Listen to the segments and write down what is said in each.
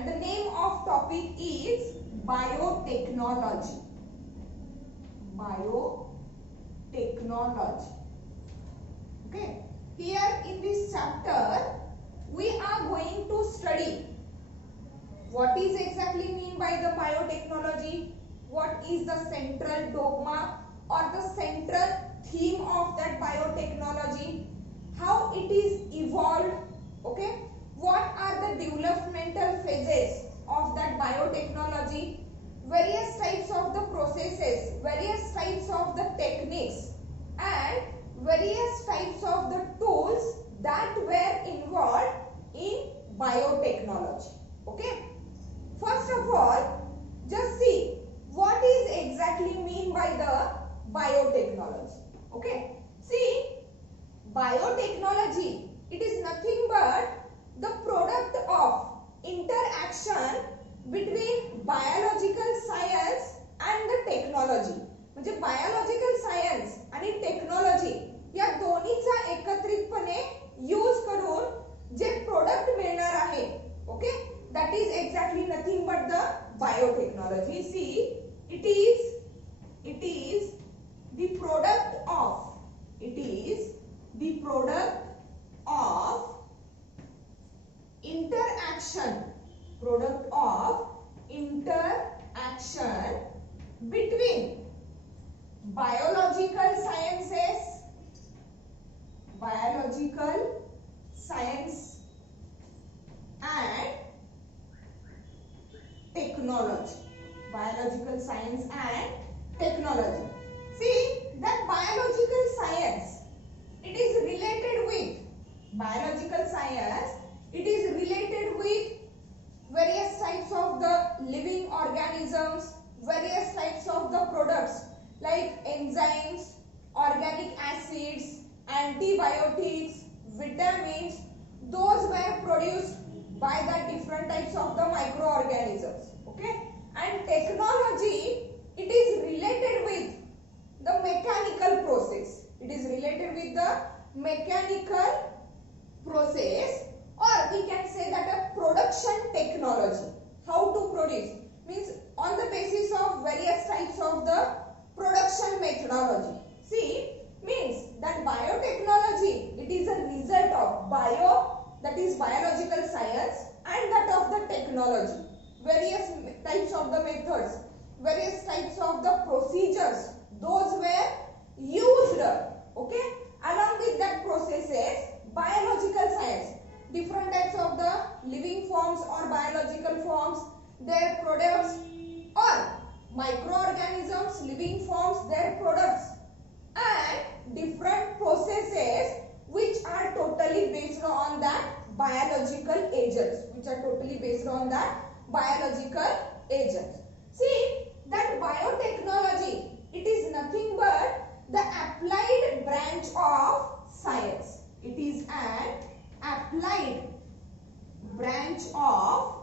and the name of topic is biotechnology. Biotechnology. Okay. Here in this chapter, we are going to study what is exactly mean by the biotechnology, what is the central dogma or the central theme of that biotechnology, how it is evolved, okay, what are the developmental phases of that biotechnology, various types of the processes, various types of the techniques and various types of the tools that were involved in biotechnology. Okay. First of all, just see what is exactly mean by the biotechnology. Okay. See, biotechnology, it is nothing but the product of interaction between biological science and the technology. म्हणजे biological science आणि technology या दोन्हीचा एकत्रितपणे use करून जे product मिळणार आहे, okay, that is exactly nothing but the biotechnology. See, it is the product of interaction between biological science and technology. See that biological science, it is related with various types of the living organisms, various types of the products like enzymes, organic acids, antibiotics, vitamins. Those were produced by the different types of the microorganisms. Okay, and technology, it is related with the mechanical process. Or we can say that a production technology. How to produce means on the basis of various types of the production methodology. See, means that biotechnology, it is a result of that is biological science, and that of the technology. Various types of the methods, various types of the procedures, those were used, okay, along with that processes, biological science, different types of the living forms or biological forms, their products, or microorganisms, living forms, their products, and different processes which are totally based on that biological agents, See, that biotechnology, it is nothing but the applied branch of science. It is an applied branch of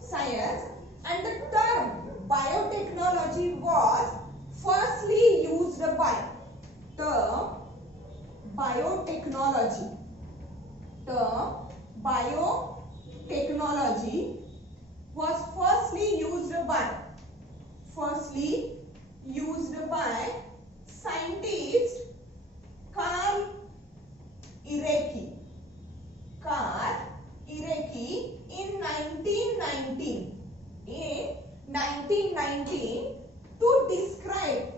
science. And the term biotechnology was firstly used by biotechnology was firstly used by scientist Carl Ireki in 1919 to describe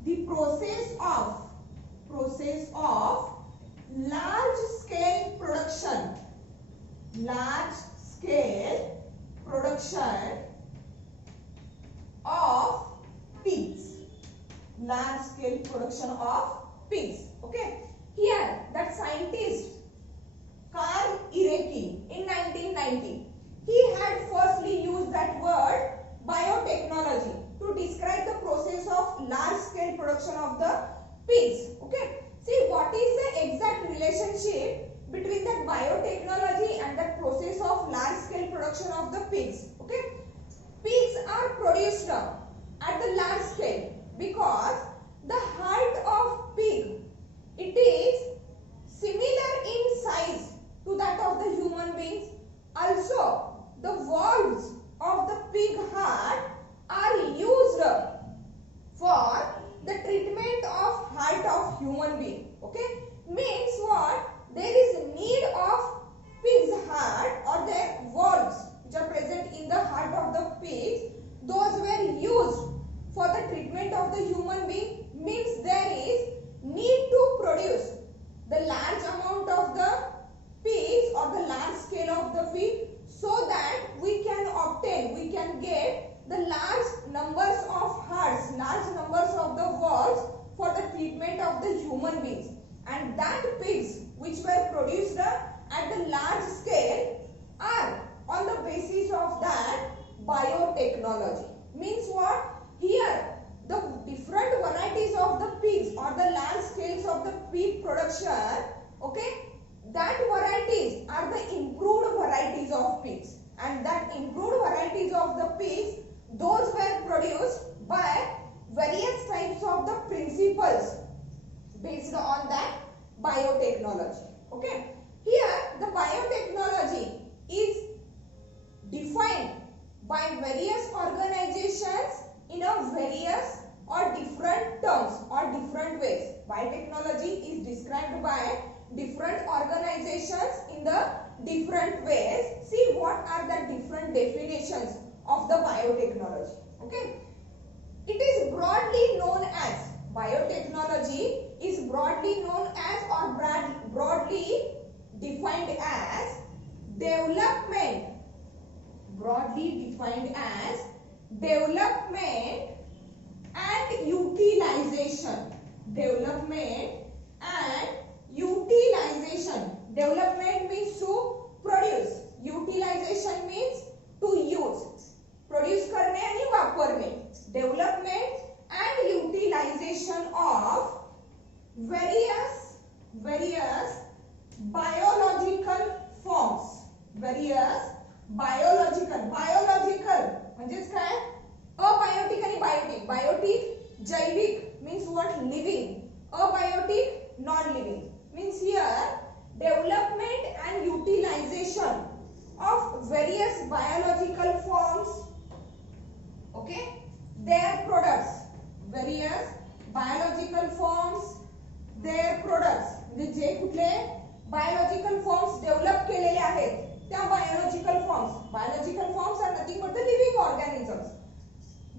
the process of large scale production of pigs. Okay, here that scientist Carl Ireki in 1990, he had firstly used that word biotechnology to describe the process of large scale production of the pigs. Okay, see what is the exact relationship between that biotechnology and that process of large scale production of the pigs. Okay, pigs are produced at the large scale because the herd treatment of the human beings, and that pigs which were produced at the large scale are on the basis of that biotechnology. Means what? Here the different varieties of the pigs or the large scales of the pig production, okay, that varieties are the improved varieties of pigs, and that improved varieties of the pigs, those were produced by various types of the principles based on that biotechnology. Okay, here the biotechnology is defined by various organizations in a various or different terms or different ways. Biotechnology is described by different organizations in the different ways. See what are the different definitions of the biotechnology. Okay, it is broadly known as, biotechnology is broadly known as or broadly defined as development, broadly defined as development and utilization, development and utilization. Development means to produce, utilization means to use, produce करणे आणि वापरणे. Development and utilization of various biological forms, various biological म्हणजेच काय? Abiotic आणि biotic. Biotic जैविक means what? Living. Abiotic non living means here development and utilization of various biological forms, okay, their products, various biological forms, their products, म्हणजे जे कुठले biological forms develop केलेले आहेत त्या biological forms are nothing but the living organisms.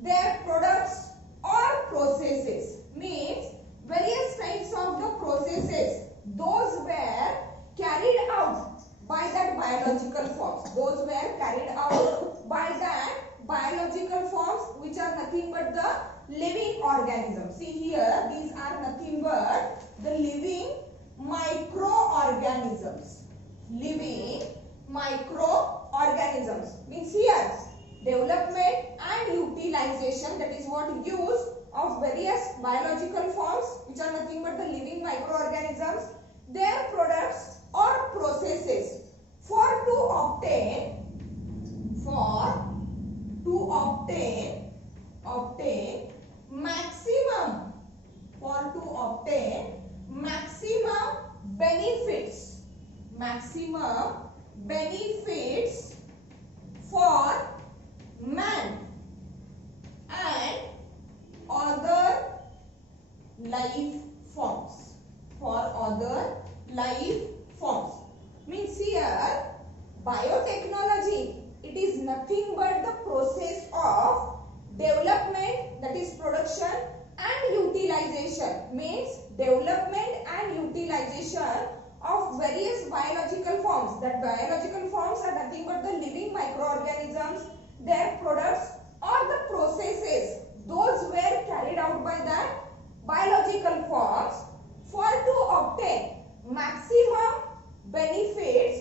Their products or processes means various types of the processes, those were carried out by that biological forms, those were carried out by that biological forms which are nothing but the living organisms. See here, these are nothing but the living microorganisms. Living microorganisms means here development and utilization, that is what use of various biological forms which are nothing but the living microorganisms, their products or processes for to obtain maximum benefits for man and other life forms, means here biotechnology, it is nothing but the process of development, that is production, and utilization, means development and utilization of various biological forms. That biological forms are nothing but the living microorganisms, their products or the processes, those were carried out by that biological forms for to obtain maximum benefits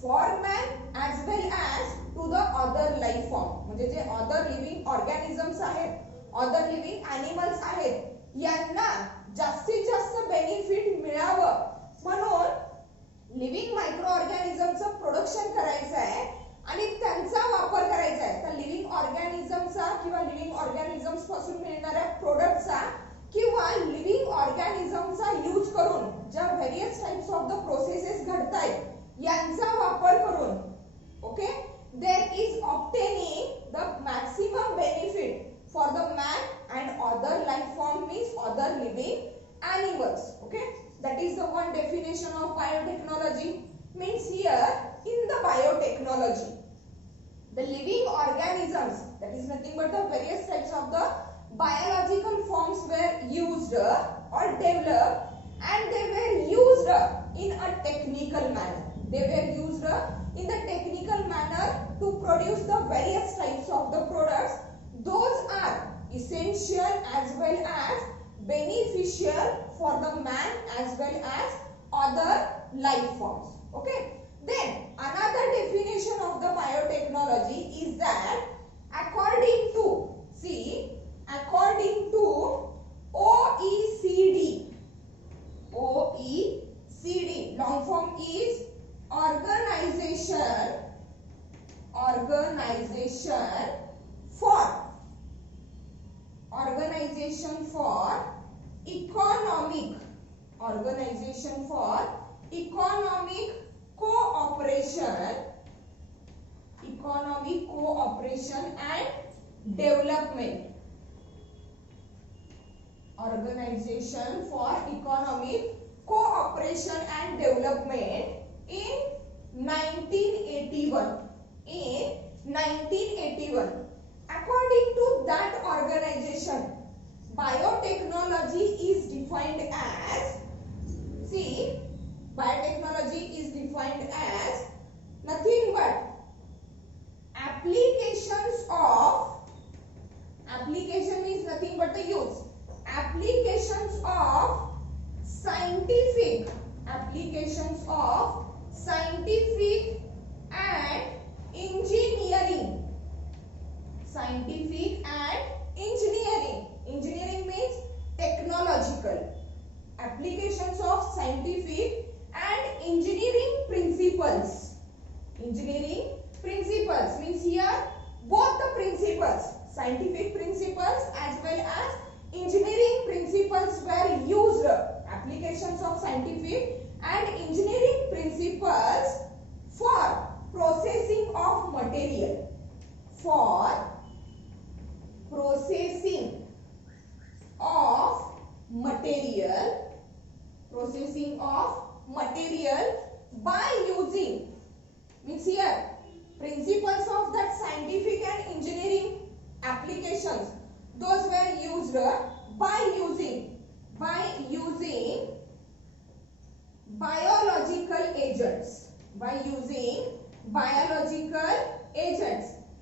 for man as well as to the other life form. म्हणजे जे other living organisms आहेत, other living animals आहेत, यांना जास्तीत जास्त benefit मिळावं म्हणून living micro ऑर्गॅनिझमचं production करायचं आहे आणि त्यांचा वापर करायचा आहे. तर लिव्हिंग ऑर्गॅनिझमचा किंवा लिव्हिंग ऑर्गॅनिझम्स पासून मिळणाऱ्या प्रोडक्टचा किंवा लिव्हिंग ऑर्गॅनिझमचा यूज करून ज्या various types of the processes घडतायत यांचा वापर करून, okay, there is obtaining the maximum benefit for the man and other life form means other living animals. Okay, that is the one definition of biotechnology. Means here in the biotechnology the living organisms, that is nothing but the various types of the biological forms were used or developed, and they were used in a technical manner. They were used in the technical manner to produce the various types of the products. Those are essential as well as beneficial for the man as well as other life forms. Okay. Then another definition of the biotechnology is that according to, see, according to OECD, OECD, long form is Organization for Economic Cooperation and Development. Organization for Economic Cooperation and Development in 1981. According to that organization, biotechnology is defined as, see, biotechnology is defined as nothing but application means nothing but the use, applications of scientific and engineering. Engineering means technological. Applications of scientific and engineering principles. Engineering principles means here both the principles, scientific principles as well as engineering principles were used. Applications of scientific and engineering principles for processing of material. By using, means here principles of that scientific and engineering applications, those were used by using biological agents.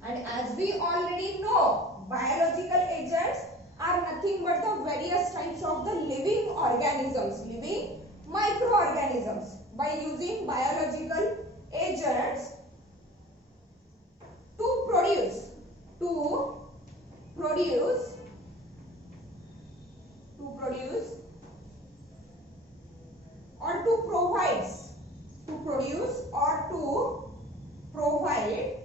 And as we already know, biological agents are nothing but the various types of the living organisms, living microorganisms. By using biological agents to produce or to provide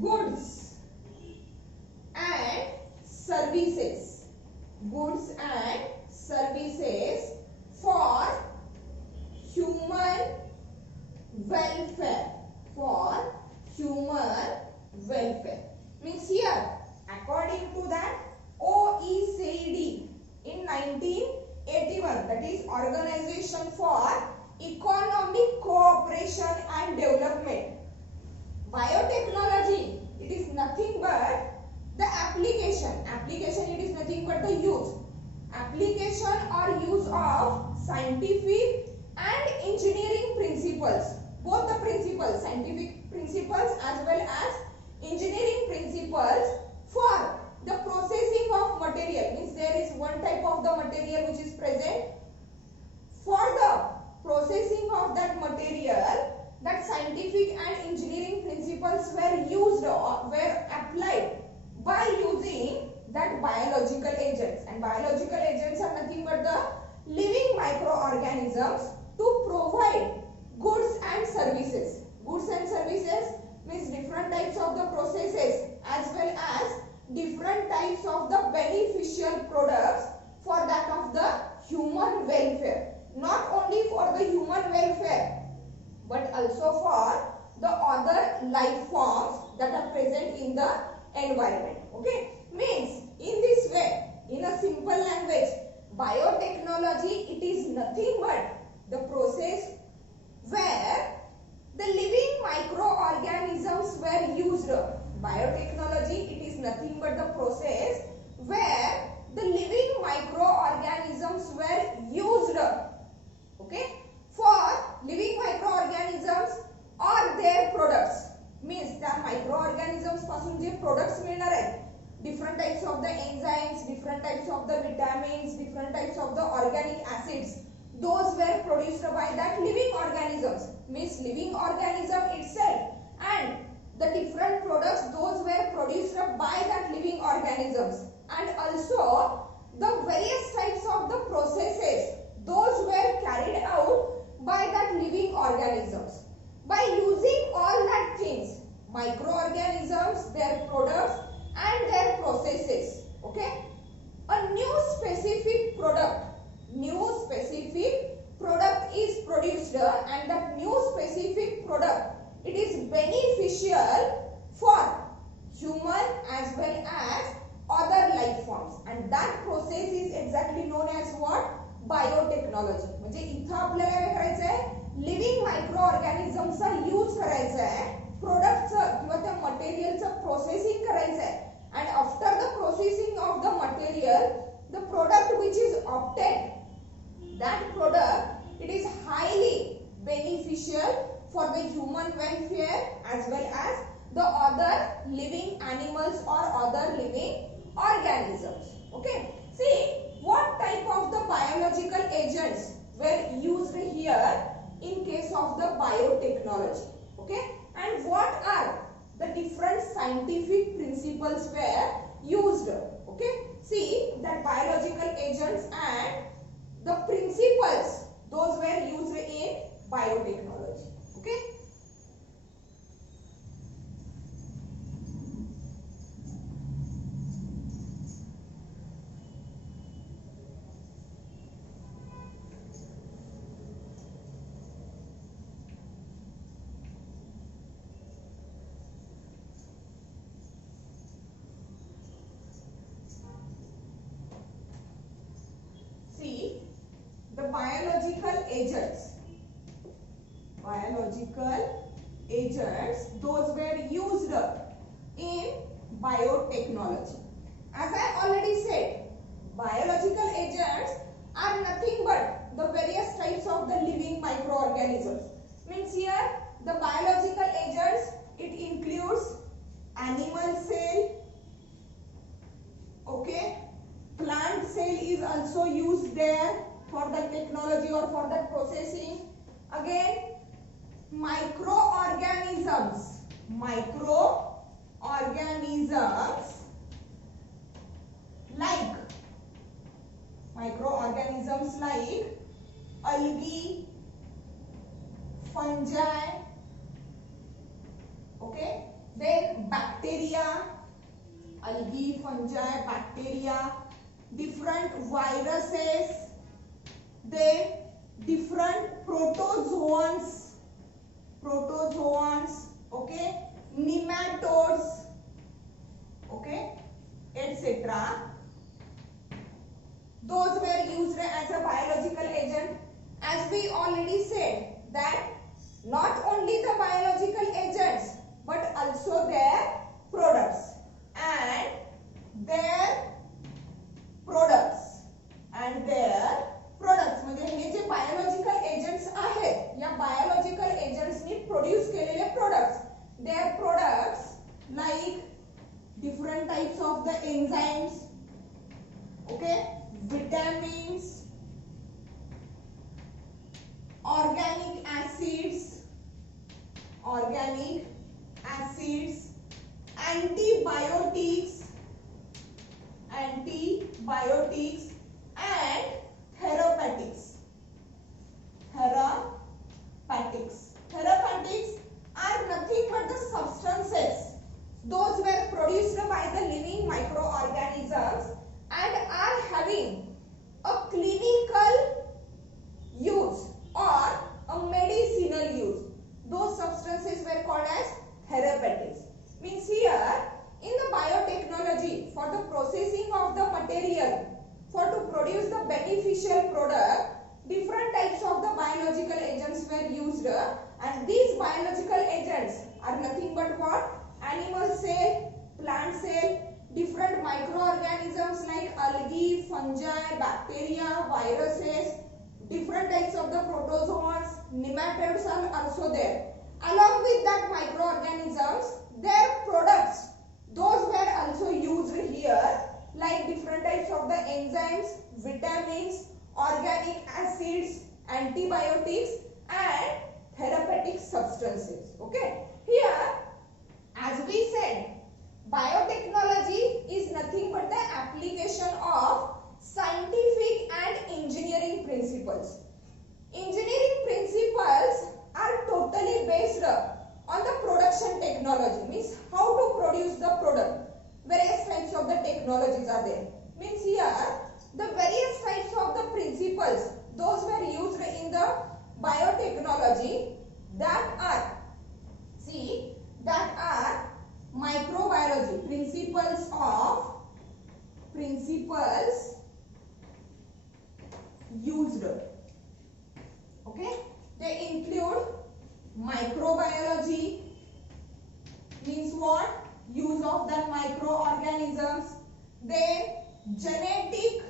goods and services for human welfare. Means here, according to that OECD in 1981, that is Organization for Economic Cooperation and Development, biotechnology, it is nothing but the application, it is nothing but the use, application or use of scientific and engineering principles, both the principles, scientific principles as well as engineering principles for the processing of material. Means there is one type of the material which is present. For the processing of that material, that scientific and engineering principles were used or were applied by using that biological agents. And biological agents are nothing but the living microorganisms to provide goods and services. Goods and services means different types of the processes as well as different types of the beneficial products for that of the human welfare. Not only for the human welfare but also for the other life forms that are present in the environment. Okay, means in this way, in a simple language, biotechnology, it is nothing but the process where the living microorganisms were used. Biotechnology, it is nothing but the process where the living microorganisms were used. Okay, for living microorganisms or their products. Means त्या microorganisms पासून जे products मिळणार आहेत, different different types of the enzymes, different types of the vitamins, different types of the organic acids. Those were produced by that living organisms, means living organism itself, and the different products, those were produced by that living organisms. And also the various types of the processes, those were carried out by that living organisms. By using all that things, microorganisms, their products and their processes, okay, a new specific product is produced, and that new specific product, it is beneficial for human as well as other life forms, and that process is exactly known as what? Biotechnology. म्हणजे इथं आपल्याला काय करायचं आहे, living micro ऑर्गॅनिझमचा use करायचा आहे, प्रोडक्टचं किंवा त्या मटेरियलचं प्रोसेसिंग करायचं आहे, and after the processing of the material, the product which is obtained, that product, it is highly beneficial for the human welfare as well as the other living animals or other living organisms. Okay, see what type of the biological agents were used here in case of the biotechnology. Okay, and what are the different scientific principles were used. Okay, see that biological agents and the principles, those were used in biotechnology. Okay. See the biological agents, those were used in biotechnology. As I already said, biological agents are nothing but the various types of the living microorganisms. Means here the biological agents, it includes animal cell, okay, plant cell is also used there for the technology or for the processing. Again, microorganisms like algae, fungi, okay, then bacteria, algae, fungi, bacteria, different viruses, then different protozoans, okay, nematodes, okay, etc. Those were used as a biological agent. As we already said that not only the biological agents but also their products and their products म्हणजे हे जे biological agents आहेत या biological एजंट्सनी produce केलेले products, their products like different types of the enzymes, okay, vitamins, organic acids, antibiotics and therapeutics are nothing but the substances, those were produced by the living microorganisms and are having a clinical use or a medicinal use. Those substances were called as therapeutics. Means here in the biotechnology, for the processing of the material, for to produce the beneficial product, different types of the biological agents were used, and these biological agents are nothing but what? Animal cell, plant cell, different microorganisms like algae, fungi, bacteria, viruses, different types of the protozoans, nematodes are also there. Along with that microorganisms, their products, those were also used here antibiotics and therapeutic substances. Okay, here as we said, biotechnology is nothing but the application of scientific and engineering principles. Engineering principles are totally based on the production technology, means how to produce the product. Various types of the technologies are there. Means here the various types of the principles, those were used in the biotechnology, that are, see, that are microbiology, principles used. Okay, they include microbiology, means what? Use of the microorganisms. Then genetic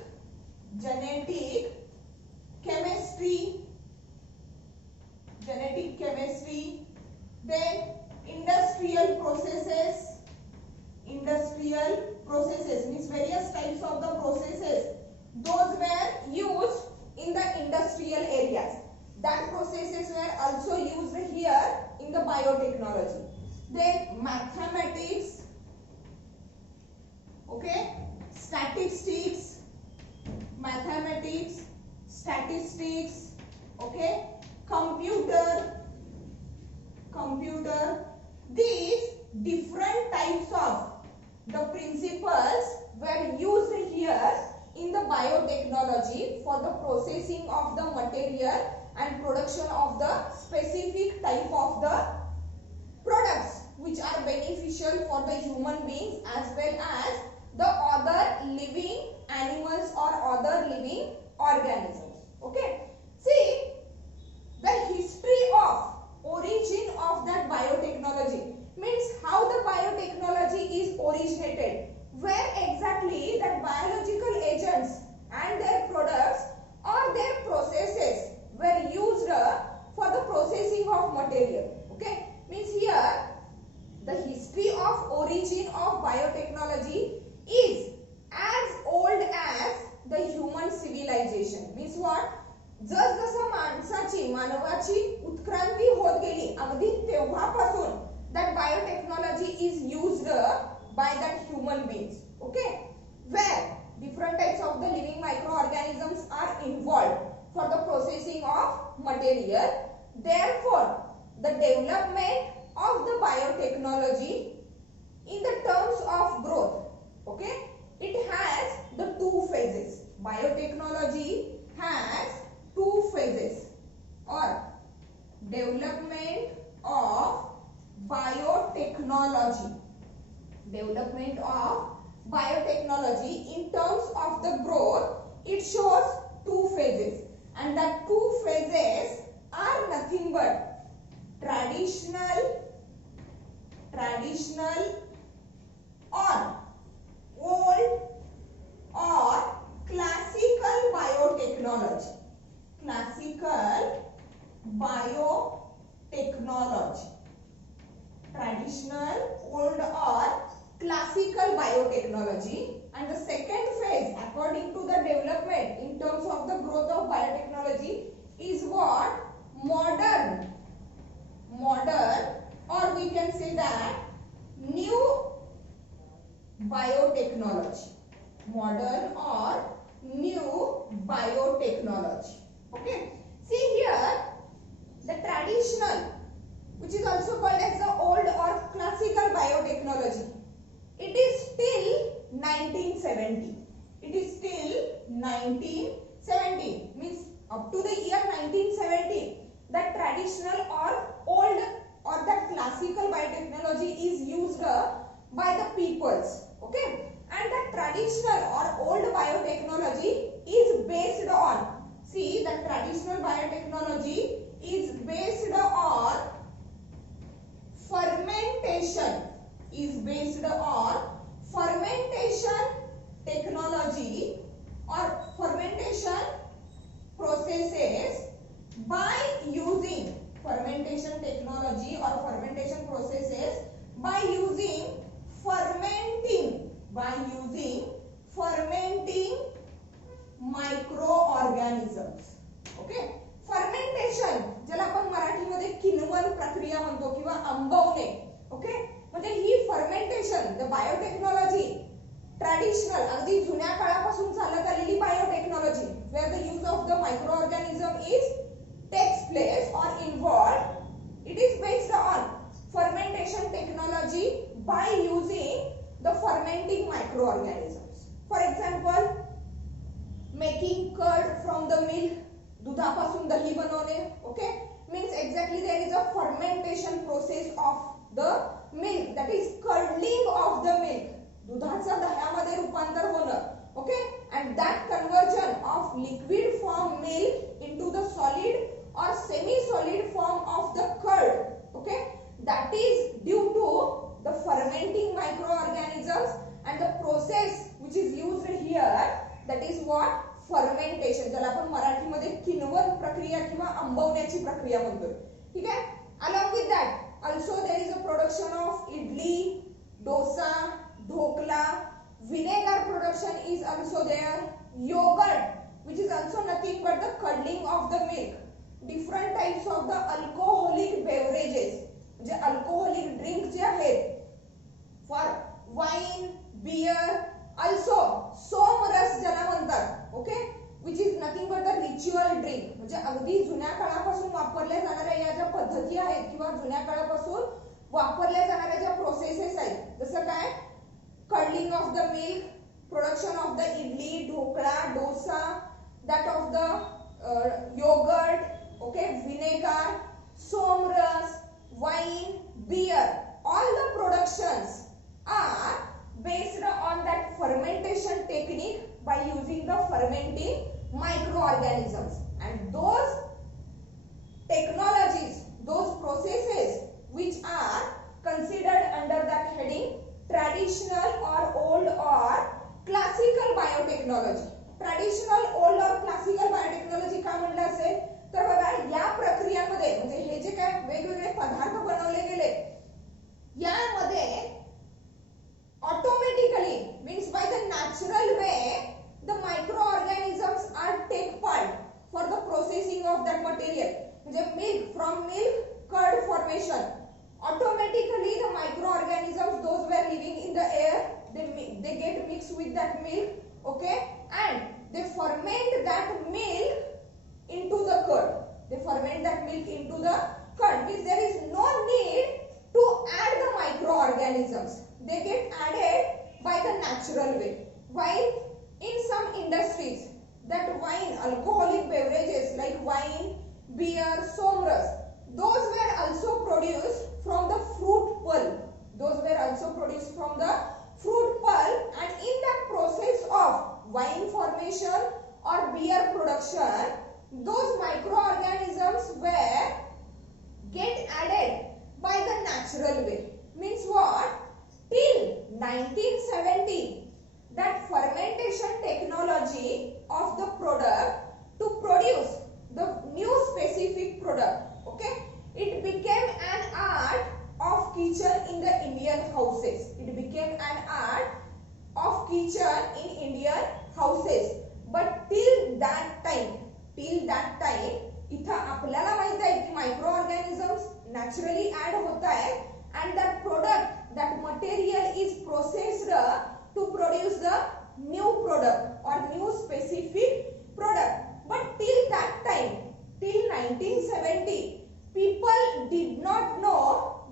chemistry, then industrial processes means various types of the processes, those were used in the industrial areas. That processes were also used here in the biotechnology. Then mathematics, okay, statistics, okay, computer. These different types of the principles were used here in the biotechnology for the processing of the material and production of the specific type of the products which are beneficial for the human beings as well as the other living animals or other living organisms. Okay, see, the history of origin of that biotechnology means how the biotechnology is originated, where exactly that biological agents and their products or their processes were used for the processing of material. Okay, means here the history of origin of biotechnology is as old as the human civilization. Means what? जसजसं मानवाची उत्क्रांती होत गेली, अगदी तेव्हापासून that biotechnology is used by that human beings. Okay, where different types of the living microorganisms are involved for the processing of material. Therefore, the development of the biotechnology in the terms of growth, okay, it has the two phases. Biotechnology has two phases, or development of biotechnology. Development of biotechnology in terms of the growth, it shows two phases, and the two phases are nothing but traditional or old or classical biotechnology. Traditional, old or classical biotechnology. And the second phase, according to the development in terms of the growth of biotechnology, is what? Modern, or we can say that new biotechnology. Modern or new biotechnology. Okay, see here the traditional, which is also called as the old or classical biotechnology, it is still 1970. It is still 1970, means up to the year 1970, that traditional or old or that classical biotechnology is used by the peoples. Okay, and the traditional or old biotechnology is based on, see, the traditional biotechnology is based on fermentation, technology or fermentation processes by using fermentation technology or fermentation processes by using fermenting microorganisms. Okay, fermentation traditional अगदी जुन्या काळापासून चालत आलेली biotechnology where the use of the microorganism is takes place or involved, it is based on fermentation technology by using the fermenting microorganisms. For example, making curd from the milk, दुधापासून दही बनवणे, okay, means exactly there is a fermentation process of the milk, that is curdling of the milk, दुधाचं दह्यामध्ये रूपांतर होणं, okay, and that conversion of liquid form milk into the solid or semi solid form of the curd, okay, that is due to the fermenting microorganisms, and the process which is used here, that is what fermentation, ज्याला आपण मराठीमध्ये किण्वन प्रक्रिया किंवा आंबवण्याची प्रक्रिया म्हणतो, ठीक आहे. along with that also there is a production of idli, dosa, dhokla, vinegar production is also there, yogurt which is also nothing but the curdling of the milk, different types of the alcoholic beverages, जे alcoholic drink जे आहेत, for wine, beer, also somras ज्याला म्हणतात, okay, which is nothing but the ritual drink, म्हणजे अगदी जुन्या काळापासून वापरल्या जाणाऱ्या या ज्या पद्धती आहेत किंवा जुन्या काळापासून वापरल्या जाणाऱ्या ज्या प्रोसेसेस आहेत, जसं काय curdling of the milk, production of the idli, dhokla, dosa, that of the yogurt, okay, vinegar, somras, wine, beer, all the productions are based on that fermentation technique by using the fermenting microorganisms, and those technologies, those processes which are considered under that heading traditional or old or classical biotechnology. Traditional, old or classical biotechnology का म्हणलं असेल तर बघा या प्रक्रियांमध्ये म्हणजे हे जे काय वेगवेगळे पदार्थ बनवले गेले यामध्ये automatically means by the natural way the microorganisms are take part for the processing of that material, म्हणजे milk from milk curd formation, automatically the microorganisms those were living in the air they get mixed with that milk, okay, and they ferment that milk into the curd. They ferment that milk into the curd, means there is no need to add the microorganisms, they get added by the natural way. While in some industries that wine, alcoholic beverages like wine, beer, somras, those were also produced from the fruit pulp, those were also produced from the fruit pulp, and in that process of wine formation or beer production, those microorganisms were get added by the natural way. Means what? Till 1970, that fermentation technology of the product to produce the new specific product, okay, it became an art of kitchen in the Indian houses. It became an art of kitchen in Indian houses. But till that time इथं आपल्याला माहित आहे की micro organisms naturally add होत आहेत and that product, that material is processed to produce the new product or new specific product. But till that time, till 1970, people did not know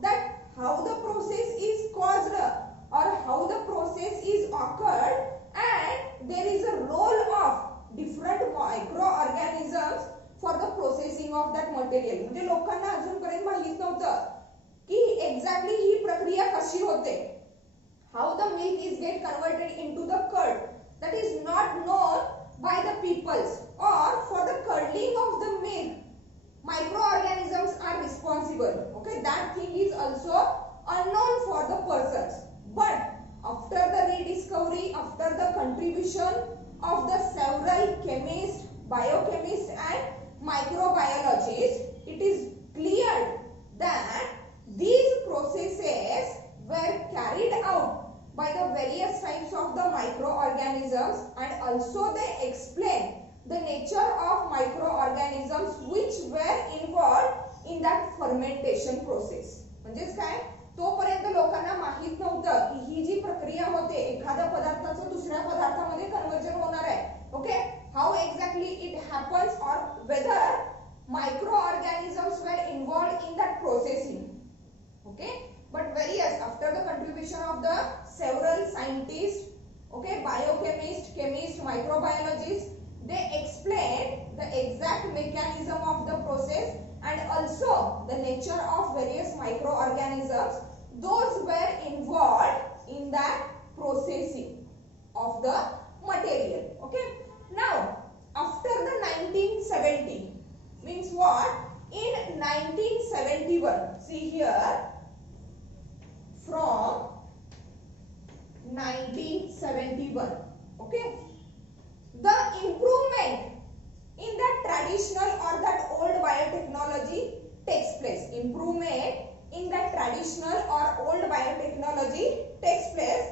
that how the process is caused or how the process is occurred, and there is a role of different microorganisms for the processing of that material. म्हणजे लोकांना अजूनपर्यंत माहित नव्हतं की exactly ही प्रक्रिया कशी होते. How the milk is get converted into the curd, that is not known by the peoples, or for the curdling of the milk microorganisms are responsible. Okay, that thing is also unknown for the persons. But after the rediscovery, after the contribution of the several chemists, biochemists and microbiologists, it is clear that these processes were carried out by the various types of the microorganisms, and also they explain the nature of microorganisms which were involved in that fermentation process. म्हणजेच काय, तोपर्यंत लोकांना माहित नव्हतं की ही जी प्रक्रिया होते एखाद्या पदार्थाचं दुसऱ्या पदार्थामध्ये कन्वर्जन होणार आहे. Okay, how exactly it happens or whether micro organisms were involved in that processing. Okay, but various after the contribution of the several scientists, okay, biochemists, chemists, microbiologists, they explained the exact mechanism of the process and also the nature of various microorganisms those were involved in that processing of the material. Okay, now after the 1970 means what? In 1971, see here, from 1971, okay, the improvement in that traditional or that old biotechnology takes place. Improvement in that traditional or old biotechnology takes place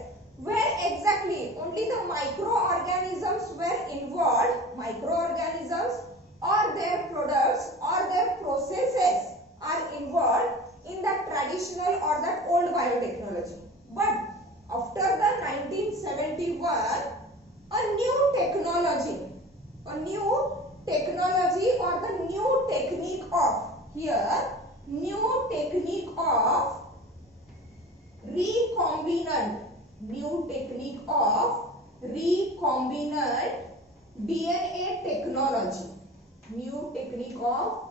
where exactly only the microorganisms were involved. Microorganisms or their products or their processes are involved in that traditional or that old biotechnology. But after the 1971, a new technology or the new technique of here, new technique of recombinant, new technique of recombinant DNA technology. New technique of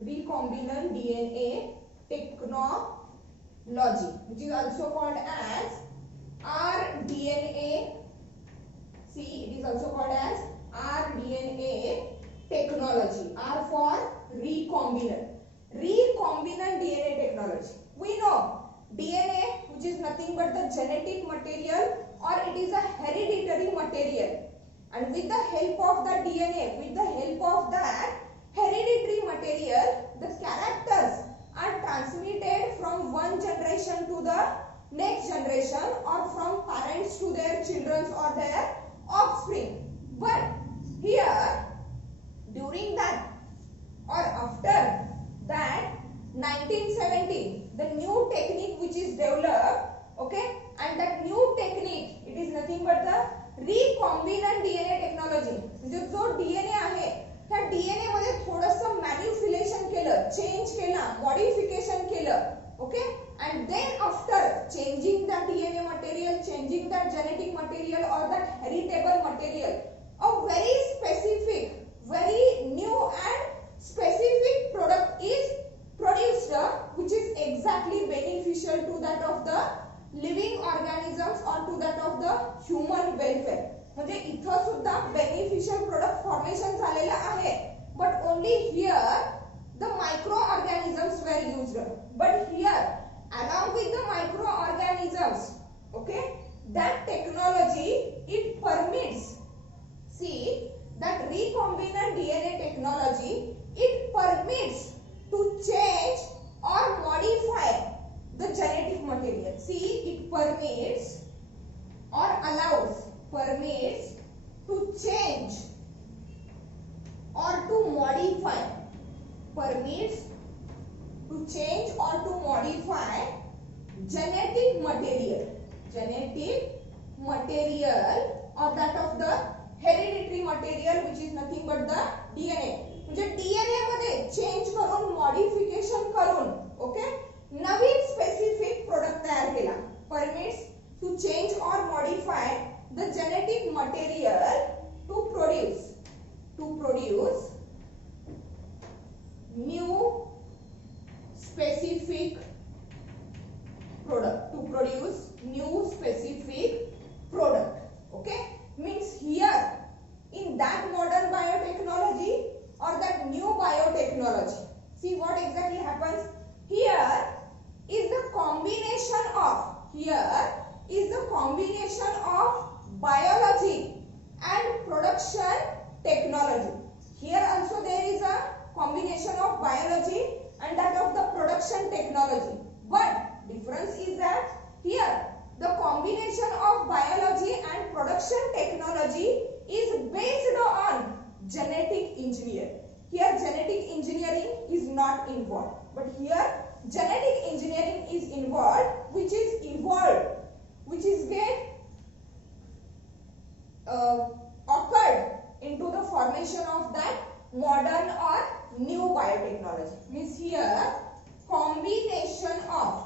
recombinant DNA technology, which is also called as rDNA. See, it is also called as rDNA technology. R for recombinant. Recombinant DNA technology. We know DNA, which is nothing but the genetic material, or it is a hereditary material, and with the help of the DNA, with the help of that hereditary material, the characters are transmitted from one generation to the next generation, or from parents to their children or their offspring. But here, during that or after that 1970, the new technique which is developed, okay, and that new technique, it is nothing but the recombinant DNA technology. जो DNA आहे त्या DNA मध्ये थोडंसं manipulation केलं, change केला, modification केलं, okay, and then after changing the DNA material, changing that genetic material or that heritable material, a very specific, very new and specific product is produced, which is exactly beneficial to that of the living organisms or to that of the human welfare. म्हणजे इथं सुद्धा beneficial product formation झालेला आहे, but only here the microorganisms were used. But here, along with the microorganisms, okay, that technology, it permits, see, that recombinant DNA technology, it permits to change or modify the genetic material. See, it permits or allows, permits to change or to modify, permits to change or to modify genetic material or that of the hereditary material, which is nothing but the DNA. म्हणजे DNA मध्ये change करून, modification करून, okay, नवीन specific product तयार केला. Permits to change or modify the genetic material to produce new specific product, to produce new specific product. Okay, means here in that modern biotechnology or that new biotechnology, see what exactly happens. Here is the combination of biology and production technology. Here also there is a combination of biology and that of the production technology, but difference is that here the combination of biology and production technology is based on genetic engineering. Here genetic engineering is not modern or new biotechnology. Means here combination of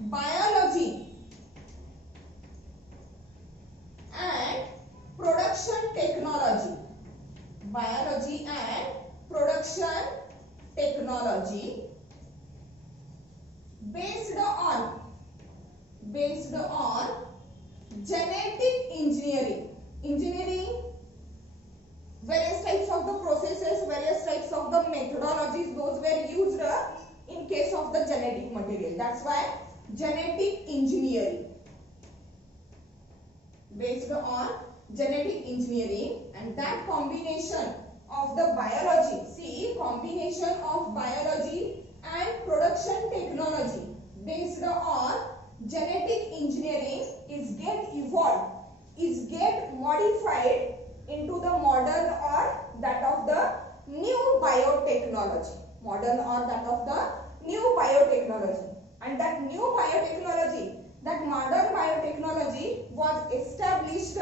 biology and production technology. Biology and production technology based on genetic engineering. Various types of the processes, various types of the methodologies, those were used in case of the genetic material. That's why genetic engineering. Based on genetic engineering, and that combination of the biology, see, combination of biology and production technology based on genetic engineering is get evolved, is get modified into the modern or that of the new biotechnology. Modern or that of the new biotechnology. And that new biotechnology, that modern biotechnology was established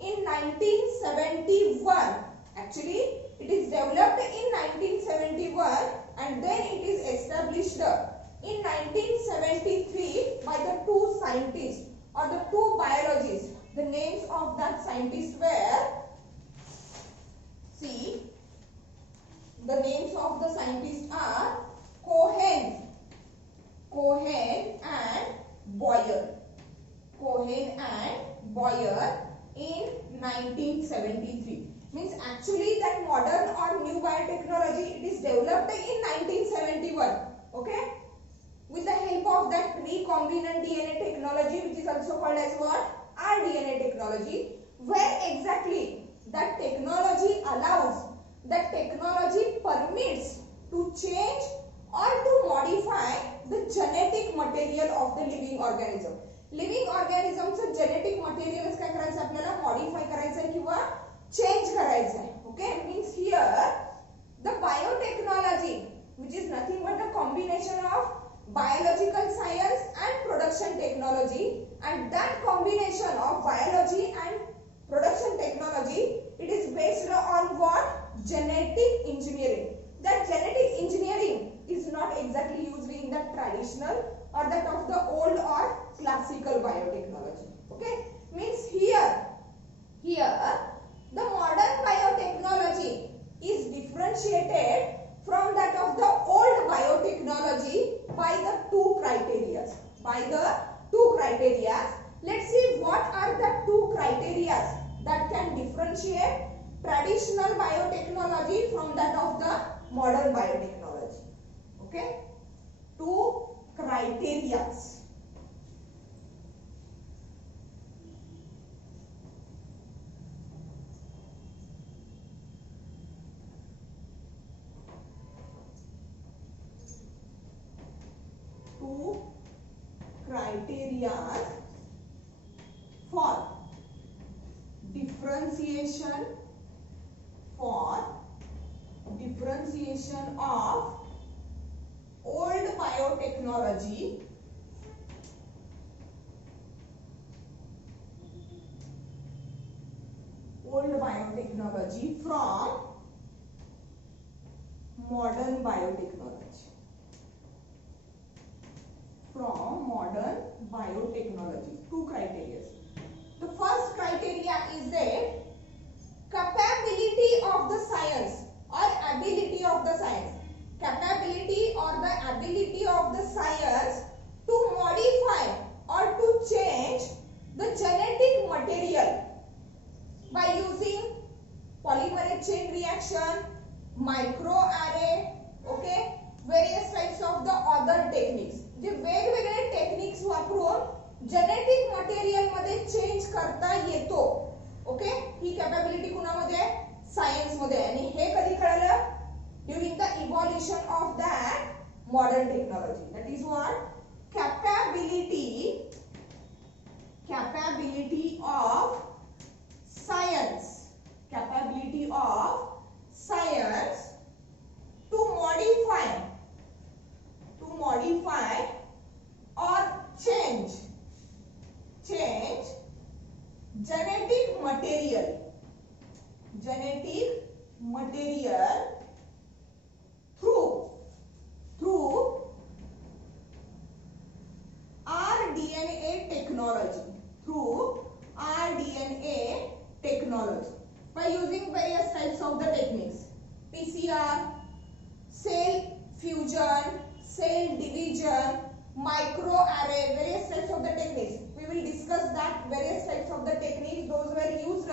in 1971. Actually, it is developed in 1971 and then it is established in 1973 by the two scientists or the two biologists. The names of that scientists were, see, the names of the scientists are Cohen and Boyer. Cohen and Boyer in 1973. Means actually that modern or new biotechnology, it is developed in 1971. Okay? With the help of that recombinant DNA technology, which is also called as what? rDNA technology, where exactly that technology allows, that technology permits to change or to modify the genetic material of the living organism. Living ऑर्गॅनिझमचं genetic materials काय करायचं आपल्याला modify करायचं किंवा change करायचं आहे. Okay, means here the biotechnology which is nothing but the combination of biological science and production technology, and that combination of biology and production technology, it is based on what? Genetic engineering. That genetic engineering is not exactly used in the traditional or that of the old or classical biotechnology. Okay, means here the modern biotechnology is differentiated from that of the old biotechnology by the two criteria. Let's see what are the two criteria that can differentiate traditional biotechnology from that of the modern biotechnology. Okay, two criteria. Two criteria for differentiation of old biotechnology from modern biotechnology. Two criteria. The first criteria is the capability of the science or ability of the science. Capability or the ability of the science to modify or to change the genetic material by using polymerase chain reaction, microarray, okay, various types of the other techniques. जे वेगवेगळे techniques वापरून genetic material मध्ये change करता येतो. Okay, ही capability कुणामध्ये? Science मध्ये. आणि हे कधी कळलं? During the evolution of that modern technology. That is what? Capability of science to modify or change genetic material technology. Through rDNA technology. By using various types of the techniques. PCR, cell fusion, cell division, microarray, various types of the techniques. We will discuss that various types of the techniques. Those were used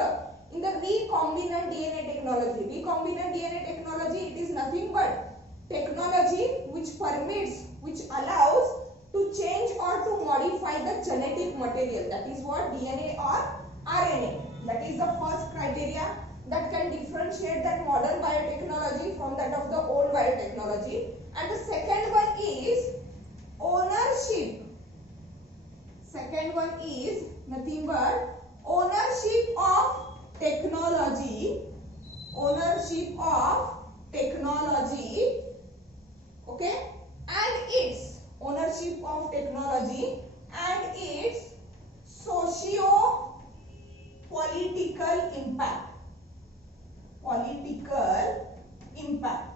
in the recombinant DNA technology. Recombinant DNA technology, it is nothing but technology which permits, which allows to change or to modify the genetic material. That is what DNA or RNA. That is the first criteria that can differentiate that modern biotechnology from that of the old biotechnology. And the second one is ownership. Second one is nothing but ownership of technology. Ownership of technology. Okay, and its ownership of technology and its socio-political impact. Political impact.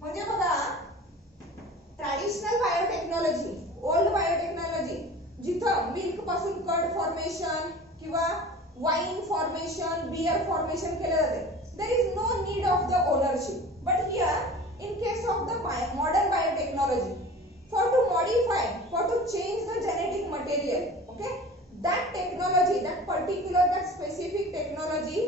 म्हणजे बघा traditional biotechnology, old biotechnology, जिथं milk पासून curd formation किंवा wine formation, beer formation केले जाते. There is no need of the ownership. But here, in case of the modern biotechnology, for to modify, for to change the genetic material, okay, that technology, that particular, that specific technology,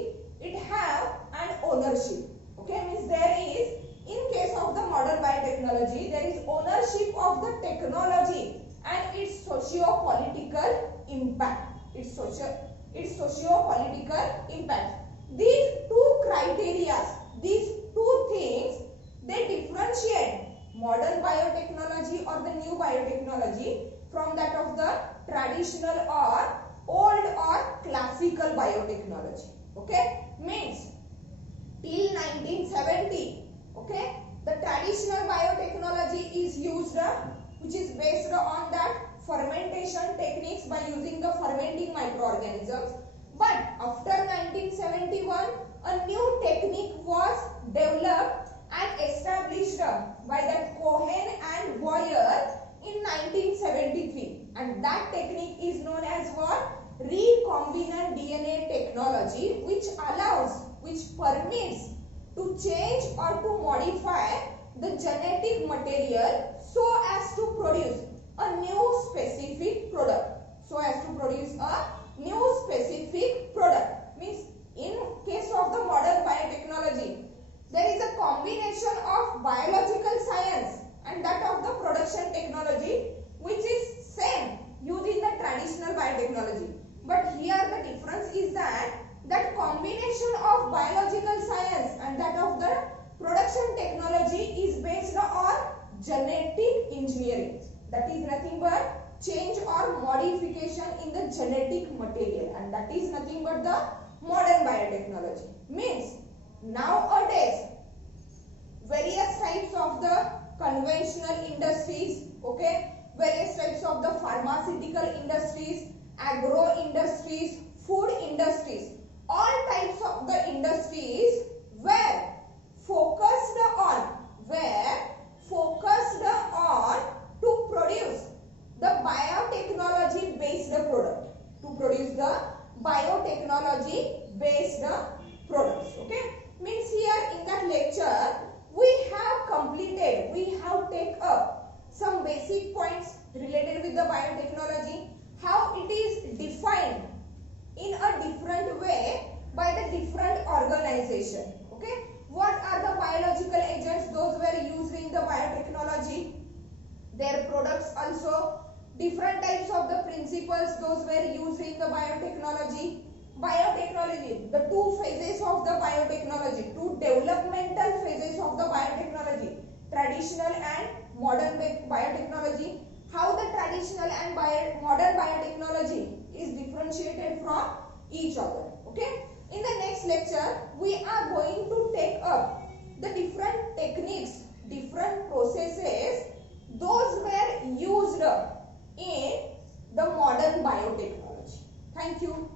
it have an ownership. Okay, means there is, in case of the modern biotechnology, there is ownership of the technology and its socio-political impact. Its socio-political impact. These two criteria, these two things, they differentiate modern biotechnology or the new biotechnology from that of the traditional or old or classical biotechnology. Okay, means till 1970, okay, the traditional biotechnology is used, which is based on that fermentation techniques by using the fermenting microorganisms. But after 1971, a new technique was developed and established by the Cohen and Boyer in 1973, and that technique is known as what? Recombinant DNA technology, which allows, which permits to change or to modify the genetic material so as to produce a new specific product. So as to produce a new specific product. Means in case of the modern biotechnology, there is a combination of biological science and that of the production technology, which is same used in the traditional biotechnology. But here the difference is that combination of biological science and that of the production technology is based on genetic engineering. That is nothing but change or modification in the genetic material, and that is nothing but the modern biotechnology. Means nowadays various types of the conventional industries, okay, various types of the pharmaceutical industries, agro industries, food industries, all types of the industries were focused on to produce the biotechnology based product, to produce the biotechnology based products. Okay, means here in that lecture we have completed, we have taken up some basic points related with the biotechnology, how it is defined in a different way by the different organization. Okay, what are the biological agents those were used in the biotechnology, their products also, different types of the principles those were used in the biotechnology. Biotechnology, the two phases of the biotechnology, two developmental phases of the biotechnology, traditional and modern biotechnology, how the traditional and modern biotechnology is differentiated from each other. Okay, in the next lecture we are going to take up the different techniques, different processes those were used in the modern biotechnology. Thank you.